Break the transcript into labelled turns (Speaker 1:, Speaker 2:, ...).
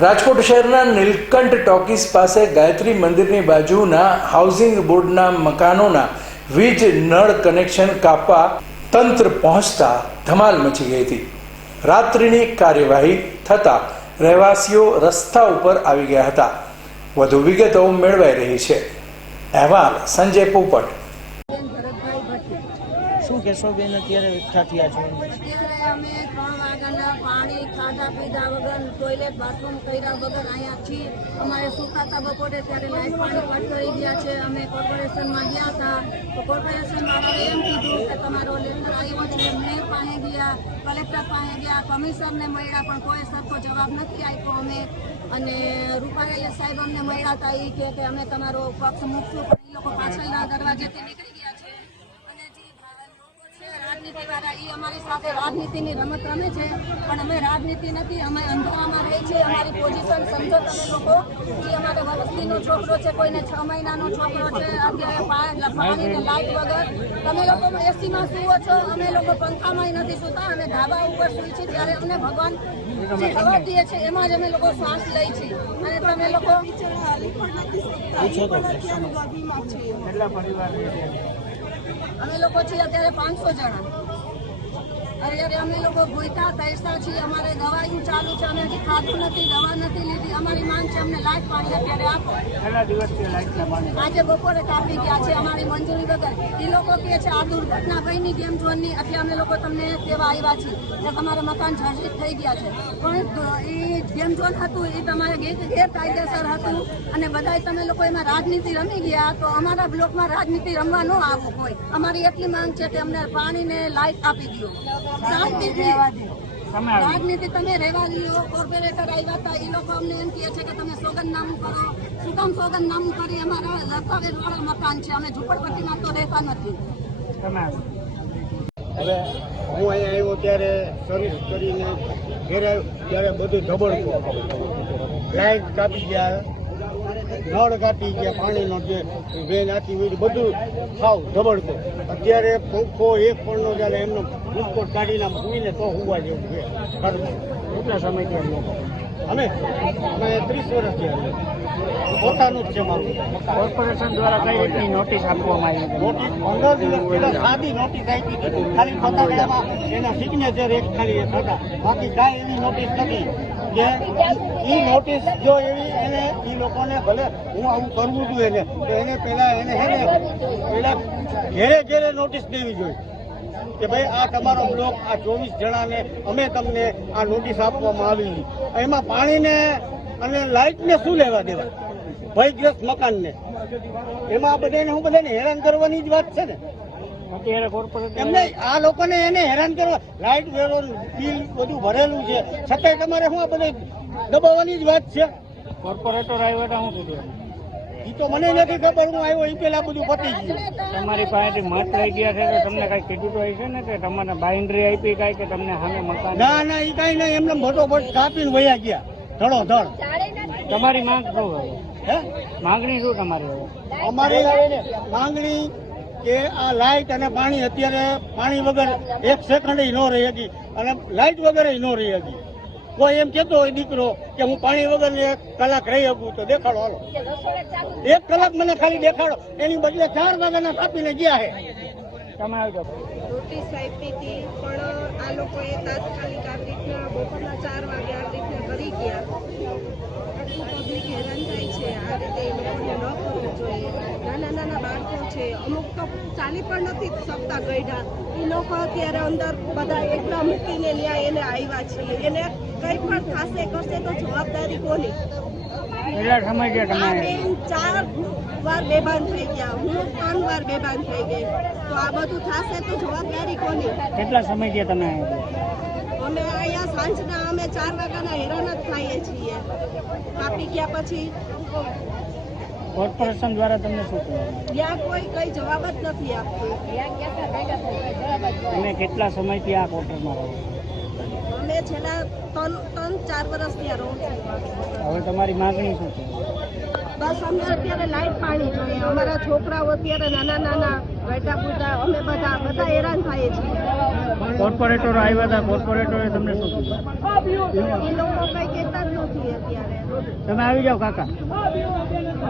Speaker 1: રાજકોટ શહેરના નીલકંઠ ટોકીસ પાસે ગાયત્રી મંદિરની બાજુના હાઉસિંગ બોર્ડના મકાનોના વીજ નળ કનેક્શન કાપવા તંત્ર પહોંચતા ધમાલ મચી ગઈ હતી. રાત્રિની કાર્યવાહી થતાં રહેવાસીઓ રસ્તા ઉપર આવી ગયા હતા. વધુ વિગતો મેળવાઈ રહી છે. અહેવાલ સંજય પોપટ.
Speaker 2: ભટ્ટી
Speaker 3: શું કહેશો બેન અત્યારે એકઠા થયા
Speaker 2: અમે ત્રણ વાગ્યાના પાણી ખાધા પીધા વગર ટોયલેટ બાથરૂમ કર્યા વગર અહીંયા છીએ. અમારે સુકાતા બપોરે ત્યારે લાઈટ પાણી કટ કરી ગયા છે. અમે કોર્પોરેશનમાં ગયા હતા. તો કોર્પોરેશનમાં વાળાએ એમ કીધું કે તમારો લેટર આવ્યો છે. મેયર પાસે ગયા કલેક્ટર પાસે ગયા કમિશનરને મળ્યા, પણ કોઈ સરખો જવાબ નથી આપ્યો અમે. અને રૂપારેલિયા સાહેબ અમને મળ્યા હતા એ કે અમે તમારો પક્ષ મૂકશું, પણ એ લોકો પાછળના દરવાજેથી નીકળી એ અમારી સાથે રાજનીતિની રમત રમે છે. પણ અમે રાજનીતિ નથી, અમે અંધારામાં રહે છે. અમારી પોઝિશન સમજો લોકો. જે અમારે વસ્તીનો છોકરો છે, કોઈને છ મહિનાનો છોકરો છે, અત્યારે પા- લાઇટ વગર. તમે લોકો એસીમાં સુવો છો, અમે લોકો પંખામાં નથી સુતા, અમે ધાબા ઉપર સુઈ છીએ ત્યારે અમને ભગવાન જે હવા એમાં જ અમે લોકો શ્વાસ લઈ છીએ તમે? અમે લોકો છીએ અત્યારે પાંચસો જણા. અત્યારે અમે લોકો ભૂખા તૈસા છીએ. અમારે દવાયું ચાલુ છે. અમે હજી ખાધું નથી દવા નથી લીધી. અમારી માંગ છે અમને લાઈટ પાણી અત્યારે આપો.
Speaker 3: કેટલા દિવસથી લાઈટના પાણી
Speaker 2: આજે બપોરે કાપી ગયા છે અમારી મંજૂરી વગર. એ લોકો કહે છે આ દુર્ઘટના ભયની ગેમ ઝોનની એટલે અમે લોકો તમને કહેવા આવ્યા છીએ. કે તમારા મકાન જર્જરિત થઈ ગયા છે. પણ એ ગેમ ઝોન હતું એ તમારે ગેર- ગેરકાયદેસર હતું. અને બધાય તમે લોકો એમાં રાજનીતિ રમી ગયા તો અમારા બ્લોકમાં રાજનીતિ રમવા ન આવવું કોઈ. અમારી એટલી માંગ છે કે અમને પાણી ને લાઈટ આપી દો રાજનીતિ તમે રહેવા દો. કોર્પોરેટર આવ્યા હતા એ લોકો અમને એમ કહે છે કે તમે સોગંદનામું કરો. શું કામ નામ કરી? અમારા દસ્તાવેજ વાળા મકાન છે. અમે ઝુંપડપટ્ટીમાં તો રહેતા નથી.
Speaker 4: હવે હું અહીંયા આવ્યો ત્યારે સર્વિસ કરીને ઘેરે ત્યારે બધું ધબડકો લાઈટ કાપી ગયા નળ કાપી ગયા પાણીનો જે વેન આખી હોય બધું ખાવ ધબડકો અત્યારે પંખો એક પણ ન ચાલે એમનો બુસ્કોટ કાઢીને આમ સૂઈને તો હોવા જેવું છે. ઘરમાં.
Speaker 3: કેટલા સમયથી આવી
Speaker 4: અમે અમે ત્રીસ વર્ષથી આવ્યા પોતાનું જ છે મારું.
Speaker 3: કોર્પોરેશન દ્વારા કઈ રીતની નોટિસ આપવામાં આવી
Speaker 4: નોટિસ પંદર દિવસ પહેલાં સાદી નોટિસ આપી હતી. ખાલી પતાકડામાં એના સિગ્નેચર એક ખાલી એક હતા. બાકી કાંઈ એવી નોટિસ નથી કે એ નોટિસ જો એવી એને એ લોકોને ભલે હું આવું કરવું છું એને તો એને પહેલાં એને હે ને પહેલાં ઘેરે ઘેરે નોટિસ દેવી જોઈએ. કે ભાઈ આ તમારો બ્લોક આ ચોવીસ જણાને અમે તમને આ નોટિસ આપવામાં આવી. એમાં પાણીને અને લાઇટને શું લેવા દેવા? ભયગ્રસ્ત મકાનને. એમાં બધાને હું બધાને હેરાન કરવાની જ વાત છે ને. એમને આ લોકોને એને હેરાન કરવા લાઇટ વેરો બિલ બધું ભરેલું છે. છતાંય તમારે શું આ બધા દબાવવાની જ વાત છે?
Speaker 3: કોર્પોરેટર આવ્યા શું કીધું
Speaker 4: એ તો મને નથી ખબર હું આવ્યો એ પેલા બધું પતી ગયું.
Speaker 3: તમારી પાસેથી મત લઈ ગયા છે તો તમને કઈ કીધું તો હશે ને કે તમને બાઇન્ડ્રી આપી કઈ કે તમને સામે મકાન
Speaker 4: ના ના એ કાંઈ નહીં એમને ફટોફટ કાપીને વયા ગયા ધડો ધડ.
Speaker 3: તમારી માંગ શું
Speaker 4: હે?
Speaker 3: માંગણી શું તમારી હવે
Speaker 4: અમારી માંગણી કે આ લાઇટ અને પાણી અત્યારે પાણી વગર એક સેકન્ડ ન રહી હતી અને લાઇટ વગર ન રહી હતી કોઈ એમ કેતો હોય દીકરો કે હું પાણી વગર ને કલાક રહી શકું તો દેખાડો હાલો. એક કલાક મને ખાલી દેખાડો. એની બદલે ચાર વાગ્યાના કાપીને ગયા હે.
Speaker 3: તમે આવી જાઓ.
Speaker 5: નોટિસ આપી હતી, પણ આ લોકોએ તાત્કાલિક આવી રીતના બપોરના ચાર વાગે આવી રીતના કરી ગયા. આટલું પબ્લિક હેરાન થાય છે, આ રીતે એ લોકોને ન કરવું જોઈએ. નાના નાના બાળકો છે, અમુક તો ચાલી પણ નથી શકતા ગયડા એ લોકો અત્યારે અંદર બધા એકલા મૂકીને ત્યાં એને આવ્યા છીએ. એને કંઈ પણ થશે, કરશે તો જવાબદારી કોની?
Speaker 3: છે
Speaker 5: આ
Speaker 3: તમે
Speaker 5: ચાર વાર બેભાન થઈ ગયા. હું ત્રણ વાર બેભાન થઈ ગઈ. તો આ બધું થશે તો જવાબદારી કોની?
Speaker 3: કેટલા સમય છે તમે?
Speaker 5: અમે અહીંયા સાંજના અમે ચાર વાગ્યાના હેરાન જ થઈએ છીએ. કાપી ગયા પછી
Speaker 3: કોર્પોરેશન દ્વારા તમને શું
Speaker 5: ત્યાં કોઈ કઈ જવાબ જ નથી આપતું.
Speaker 3: તમે કેટલા સમયથી આ ક્વાર્ટરમાં રહો છો?
Speaker 5: અમે છેલ્લા ત્રણ ત્રણ ચાર વર્ષ ત્યાં રહું
Speaker 3: હવે તમારી માંગણી શું છે?
Speaker 5: બસ અમને અત્યારે લાઈટ પાણી જોઈએ. અમારા છોકરાઓ અત્યારે નાના નાના બેટા પૂટા અમે બધા બધા હેરાન થાય છે.
Speaker 3: કોર્પોરેટરો આવ્યા હતા. કોર્પોરેટરે તમને શું કીધું?
Speaker 5: એ લોકો કઈ કહેતા જ નથી અત્યારે.
Speaker 3: તમે આવી જાઓ કાકા.